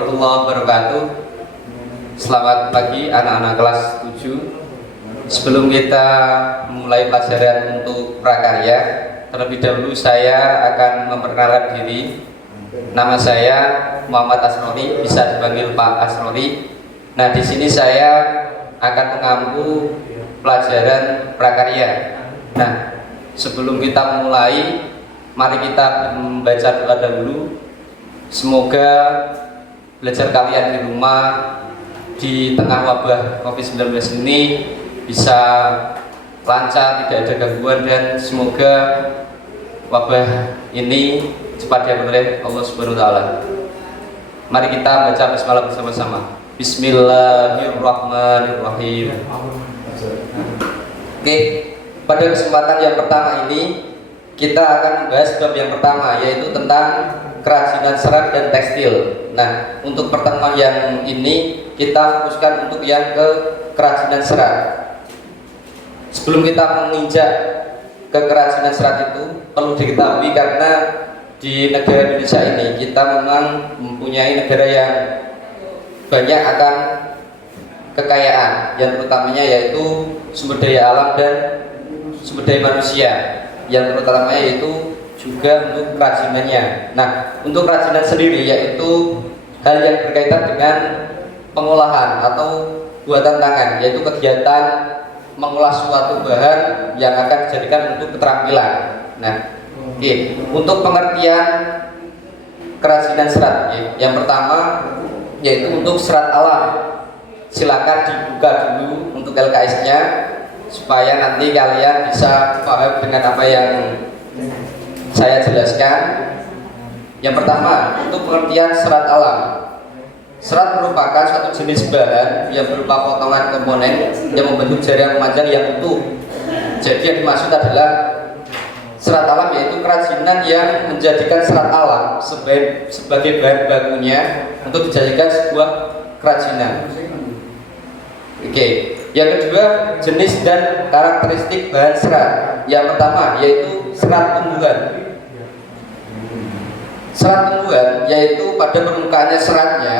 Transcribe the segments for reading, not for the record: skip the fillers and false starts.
warahmatullahi wabarakatuh. Selamat pagi anak-anak kelas 7. Sebelum kita mulai pelajaran untuk prakarya, terlebih dahulu saya akan memperkenalkan diri. Nama saya Muhammad Asrori, bisa dipanggil Pak Asrori. Nah, di sini saya akan mengampu pelajaran prakarya. Nah, sebelum kita mulai, mari kita membaca doa dahulu. Semoga belajar kalian di rumah di tengah wabah COVID-19 ini bisa lancar, tidak ada gangguan, dan semoga wabah ini cepat diampuni oleh Allah Subhanahu wa taala. Mari kita baca basmalah bersama-sama. Bismillahirrahmanirrahim. Oke, pada kesempatan yang pertama ini kita akan membahas bab yang pertama, yaitu tentang kerajinan serat dan tekstil. Nah, untuk pertemuan yang ini kita fokuskan untuk yang ke kerajinan serat. Sebelum kita menginjak ke kerajinan serat itu, perlu diketahui karena di negara Indonesia ini kita memang mempunyai negara yang banyak akan kekayaan, yang terutamanya yaitu sumber daya alam dan sumber daya manusia, yang terutamanya yaitu juga untuk kerajinannya. Nah, untuk kerajinan sendiri yaitu hal yang berkaitan dengan pengolahan atau buatan tangan, yaitu kegiatan mengolah suatu bahan yang akan dijadikan untuk keterampilan. Nah, untuk pengertian kerajinan serat, yang pertama yaitu untuk serat alam. Silakan dibuka dulu untuk LKS-nya supaya nanti kalian bisa paham dengan apa yang saya jelaskan. Yang pertama, untuk pengertian serat alam. Serat merupakan suatu jenis bahan yang berupa potongan komponen yang membentuk jaring memanjang yang utuh. Jadi yang dimaksud adalah serat alam yaitu kerajinan yang menjadikan serat alam sebagai bahan bakunya untuk dijadikan sebuah kerajinan. Oke. Yang kedua, jenis dan karakteristik bahan serat. Yang pertama yaitu serat tumbuhan. Serat tumbuhan yaitu pada permukaannya seratnya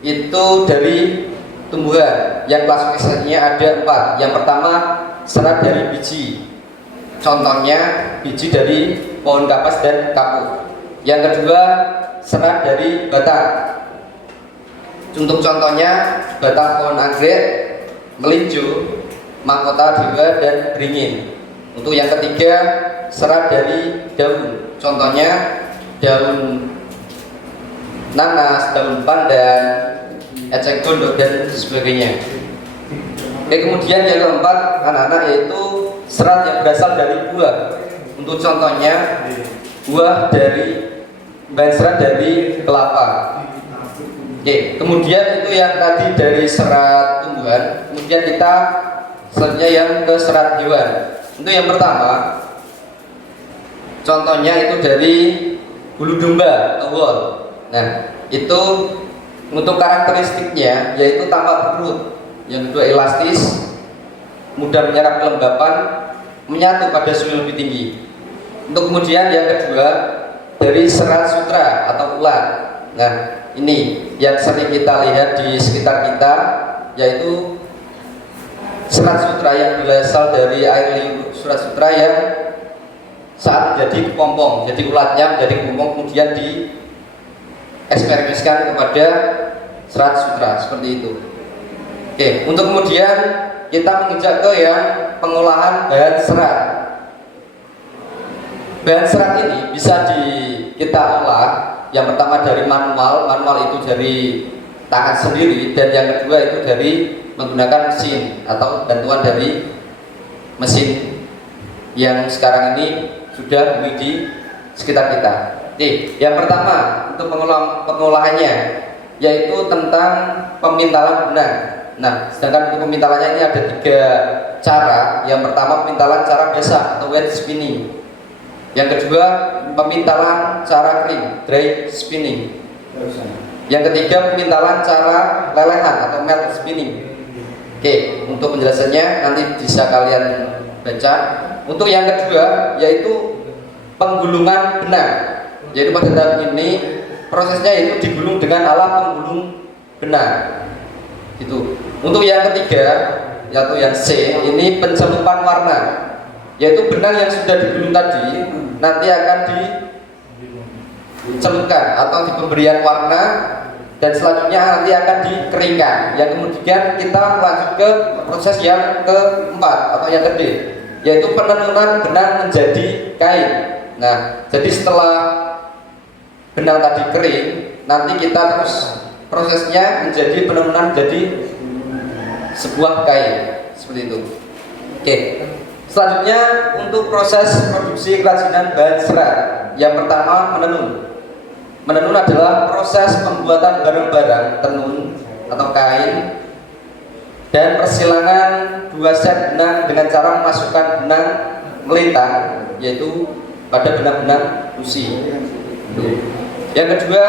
itu dari tumbuhan yang klasifikasinya ada 4. Yang pertama, serat dari biji. Contohnya biji dari pohon kapas dan kapuk. Yang kedua, serat dari batang. Untuk contohnya batang pohon anggrek, melinjo, mahkota dewa, dan beringin. Untuk yang ketiga, serat dari daun. Contohnya daun nanas, daun pandan, eceng gondok, dan sebagainya. Oke, kemudian yang keempat anak-anak yaitu serat yang berasal dari buah. Untuk contohnya buah dari bahan serat dari kelapa. Oke, kemudian itu yang tadi dari serat tumbuhan. Kemudian kita selanjutnya yang ke serat hewan. Untuk yang pertama, contohnya itu dari bulu domba atau wool. Nah, itu untuk karakteristiknya yaitu tampak berkerut. Yang kedua, elastis, mudah menyerap kelembapan, menyatu pada suhu yang lebih tinggi. Untuk kemudian yang kedua dari serat sutra atau ulat. Nah, ini yang sering kita lihat di sekitar kita, yaitu serat sutra yang berasal dari air liur. Serat sutra yang saat menjadi kepompong, jadi ulatnya menjadi kepompong, kemudian dieksperimenkan kepada serat sutra seperti itu. Oke, untuk kemudian kita menginjak ke yang pengolahan bahan serat. Bahan serat ini bisa kita olah. Yang pertama dari manual itu dari tangan sendiri, dan yang kedua itu dari menggunakan mesin atau bantuan dari mesin yang sekarang ini sudah di sekitar kita. Oke, yang pertama untuk pengolahannya yaitu tentang pemintalan benang. Nah, sedangkan untuk pemintalannya ini ada 3 cara. Yang pertama, pemintalan cara biasa atau wet spinning. Yang kedua, pemintalan cara kering, dry spinning. Yang ketiga, pemintalan cara lelehan atau melt spinning. Oke, untuk penjelasannya nanti bisa kalian baca. Untuk yang kedua yaitu penggulungan benang, yaitu pada tahap ini prosesnya itu digulung dengan alat penggulung benang. Itu. Untuk yang ketiga, yaitu yang C, ini pencelupan warna, yaitu benang yang sudah digulung tadi nanti akan dicelupkan atau di pemberian warna, dan selanjutnya nanti akan dikeringkan. Yang kemudian kita lanjut ke proses yang keempat atau yang kedua, yaitu penenunan benang menjadi kain. Nah, jadi setelah benang tadi kering, nanti kita terus prosesnya menjadi penenunan menjadi sebuah kain seperti itu. Oke. Selanjutnya untuk proses produksi kerajinan bahan serat. Yang pertama menenun. Menenun adalah proses pembuatan barang-barang tenun atau kain dan persilangan 2 set benang dengan cara memasukkan benang melintang, yaitu pada benang-benang busi. Yang kedua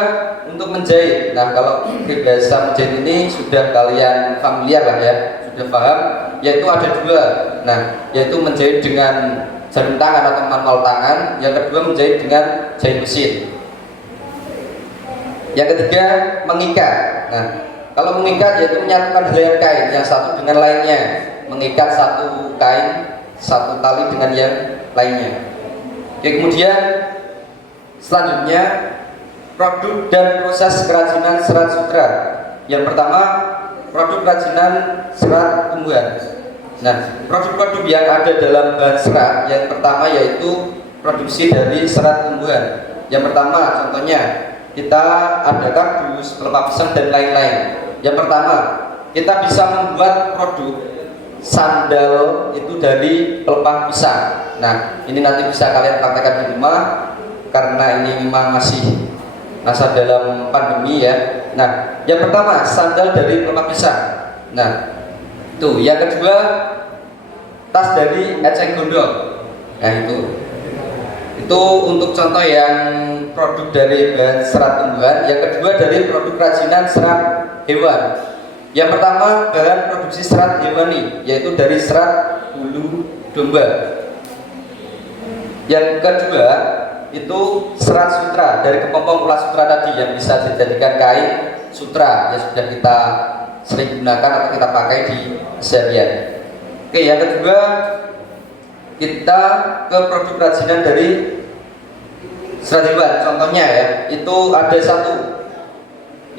untuk menjahit. Nah, kalau bahasa menjahit ini sudah kalian familiar lah ya, sudah paham, yaitu ada dua. Nah, yaitu menjahit dengan jarum tangan atau manual tangan. Yang kedua menjahit dengan jahit mesin. Yang ketiga mengikat. Nah, kalau mengikat yaitu menyatukan helai kain yang satu dengan lainnya, mengikat satu kain satu tali dengan yang lainnya. Oke, kemudian selanjutnya produk dan proses kerajinan serat sutra. Yang pertama produk kerajinan serat tumbuhan. Nah, produk-produk yang ada dalam bahan serat yang pertama yaitu produksi dari serat tumbuhan. Yang pertama contohnya kita ada kardus, pelepah pisang dan lain-lain. Yang pertama kita bisa membuat produk sandal itu dari pelepah pisang. Nah, ini nanti bisa kalian praktekkan di rumah karena ini memang masih masa dalam pandemi ya. Nah, yang pertama sandal dari pelepah pisang. Nah, itu. Yang kedua tas dari eceng gondok. Nah, itu untuk contoh yang produk dari bahan serat tumbuhan. Yang kedua dari produk kerajinan serat hewan. Yang pertama bahan produksi serat hewani, yaitu dari serat bulu domba. Yang kedua itu serat sutra dari kepompong ulat sutra tadi yang bisa dijadikan kain sutra yang sudah kita sering gunakan atau kita pakai di keseharian. Oke, yang kedua kita ke produk kerajinan dari serat hewan. Contohnya ya, itu ada satu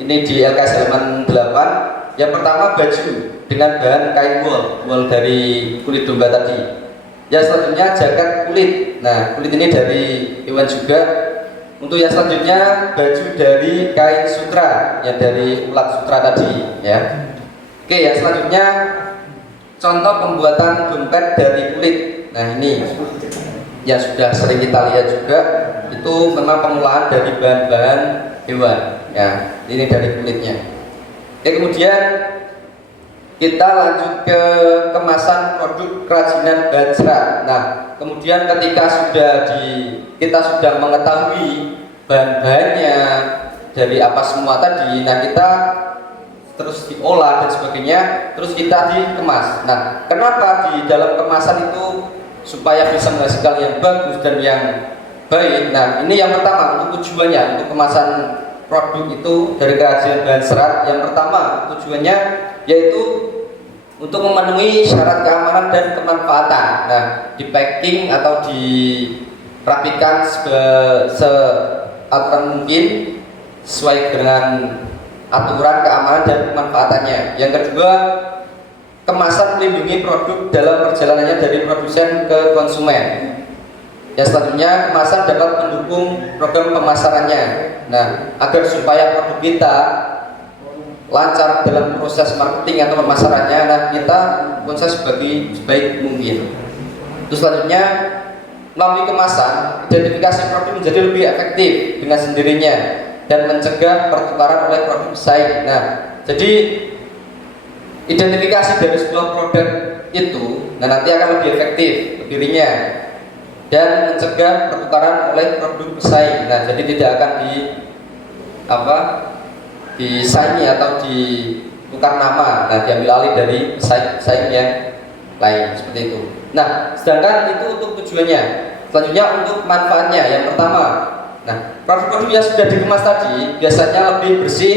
ini di LKS halaman 8. Yang pertama baju dengan bahan kain wool dari kulit domba tadi. Yang selanjutnya jaket kulit. Nah, kulit ini dari hewan juga. Untuk yang selanjutnya baju dari kain sutra yang dari ulat sutra tadi ya. Oke, yang selanjutnya contoh pembuatan dompet dari kulit. Nah, ini yang sudah sering kita lihat juga, itu memang pengolahan dari bahan-bahan hewan ya. Ini dari kulitnya. Oke, kemudian kita lanjut ke kemasan produk kerajinan bahan serat. Nah, kemudian ketika kita sudah mengetahui bahan-bahannya dari apa semua tadi, nah kita terus diolah dan sebagainya, terus kita dikemas. Nah, kenapa di dalam kemasan itu supaya bisa menghasilkan yang bagus dan yang baik? Nah, ini yang pertama untuk tujuannya, untuk kemasan produk itu dari kerajinan bahan serat. Yang pertama tujuannya yaitu untuk memenuhi syarat keamanan dan kemanfaatan. Nah, di packing atau dirapikan seaturan mungkin sesuai dengan aturan keamanan dan kemanfaatannya. Yang kedua, kemasan melindungi produk dalam perjalanannya dari produsen ke konsumen. Yang selanjutnya, kemasan dapat mendukung program pemasarannya. Nah, agar supaya produk kita lancar dalam proses marketing atau pemasarannya, nah kita proses sebaik mungkin. Terus selanjutnya, melalui kemasan, identifikasi produk menjadi lebih efektif dengan sendirinya dan mencegah pertukaran oleh produk bersaing. Nah, jadi identifikasi dari sebuah produk itu, nah nanti akan lebih efektif, lebih ringan dan mencegah pertukaran oleh produk bersaing. Nah, jadi tidak akan disaingi atau ditukar nama, nah diambil alih dari pesaing yang lain seperti itu. Nah, sedangkan itu untuk tujuannya. Selanjutnya untuk manfaatnya, yang pertama Nah, produk-produk yang sudah dikemas tadi biasanya lebih bersih,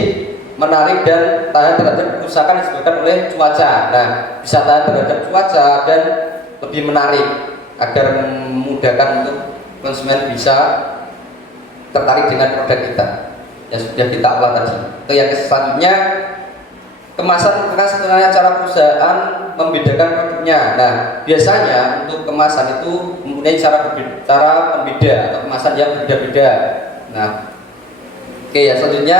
menarik dan tahan terhadap kerusakan disebabkan oleh cuaca. Nah, bisa tahan terhadap cuaca dan lebih menarik agar memudahkan untuk konsumen bisa tertarik dengan produk kita yang sudah kita olah tadi. Itu yang selanjutnya, kemasan merupakan satu-satunya cara perusahaan membedakan produknya. Nah, biasanya untuk kemasan itu mempunyai cara pembeda atau kemasan yang berbeda-beda. Nah, oke ya, selanjutnya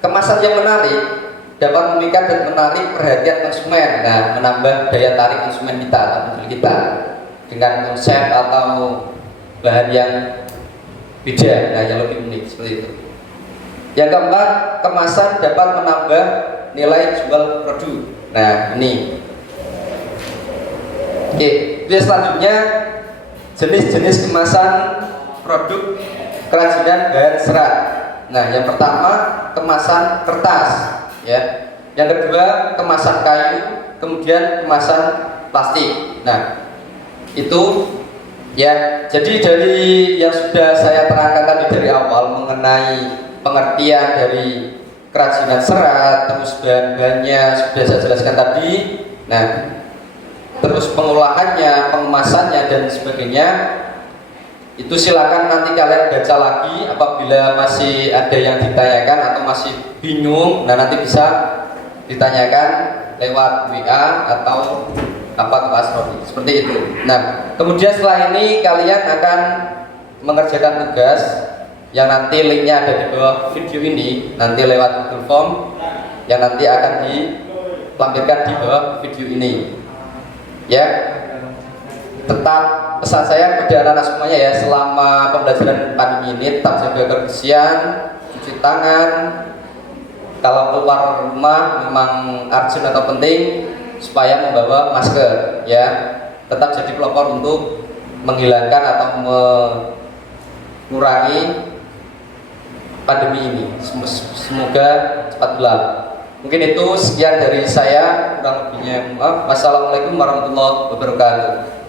kemasan yang menarik dapat memikat dan menarik perhatian konsumen. Nah, menambah daya tarik konsumen kita atau pembeli kita dengan konsep atau bahan yang beda, nah yang lebih unik seperti itu. Yang keempat, kemasan dapat menambah nilai jual produk. Nah, ini. Oke, terus selanjutnya jenis-jenis kemasan produk kerajinan bahan serat. Nah, yang pertama kemasan kertas, ya. Yang kedua kemasan kayu, kemudian kemasan plastik. Nah, itu ya. Jadi dari yang sudah saya terangkan tadi dari awal mengenai pengertian dari kerajinan serat, terus bahan-bahannya sudah saya jelaskan tadi. Nah, terus pengolahannya, pengemasannya dan sebagainya itu silakan nanti kalian baca lagi apabila masih ada yang ditanyakan atau masih bingung. Nah, nanti bisa ditanyakan lewat WA atau apa ke Pak Asrofi, seperti itu. Nah, kemudian setelah ini kalian akan mengerjakan tugas yang nanti linknya ada di bawah video ini, nanti lewat Google Form yang nanti akan dilampirkan di bawah video ini. Ya, tetap pesan saya kepada anak-anak semuanya ya, selama pembelajaran pandemi ini tetap jaga kebersihan, cuci tangan, kalau keluar rumah memang urgent atau penting supaya membawa masker ya, tetap jadi pelopor untuk menghilangkan atau mengurangi pandemi ini. Semoga cepat berlalu. Mungkin itu sekian dari saya, kurang lebihnya maaf. Wassalamualaikum warahmatullahi wabarakatuh.